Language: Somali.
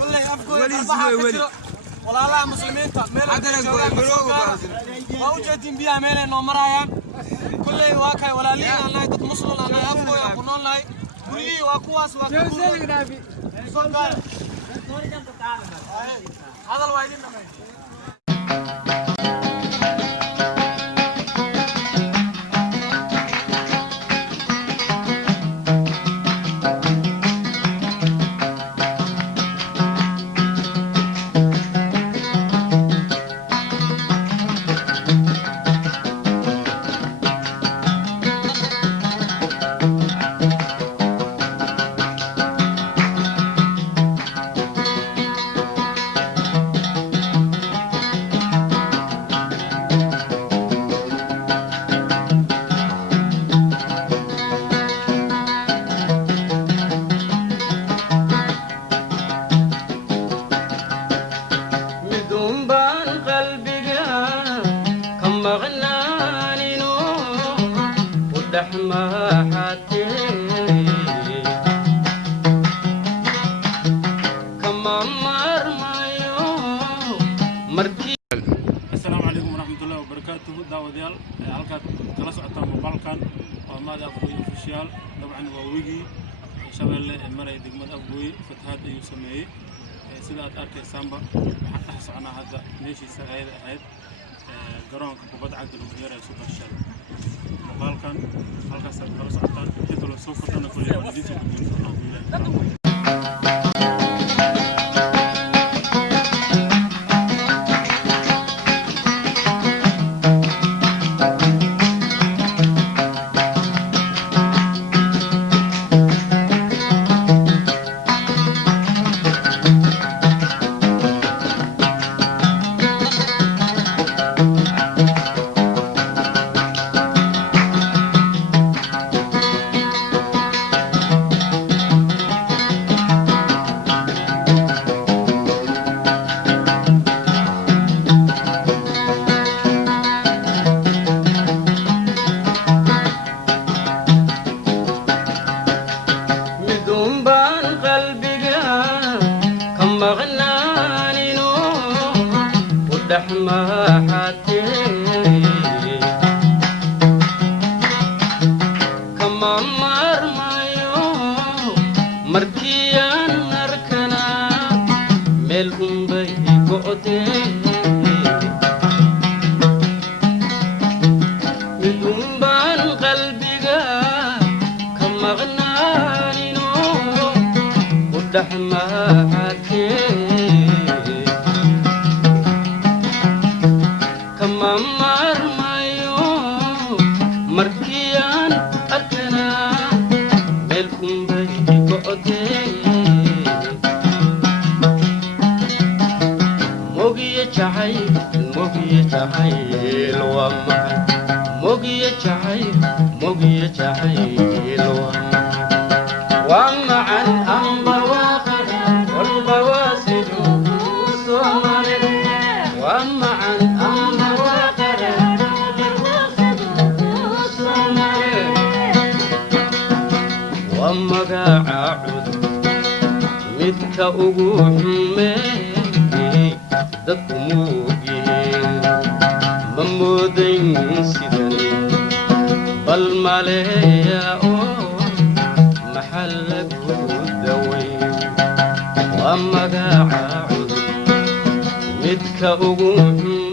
كل أفكار ولا لا مسلمين موجودين بيها ميل نمرة كل واقع ولا لي أنا يد مسلم أنا أفكار يكونون لاي كل واقواس واقع هذا الوايد السلام عليكم ورحمة الله وبركاته. داوديال halkaad kala socotaan muuqaalkan waa maada afgooy official dabcan waa wigi shabeelle maray degmada afgooy fatahaad ayuu sameeyay sida aad arkaysaanba waxaan dhex soconaa hadda meeshiisa ayada ahayd garoonka kubadda cagta lagu ciyaarayo Super Shell muuqaalkan halkaas aad kala socotaan inta la soo furtana kulli waa idin soo gudbin midka ugu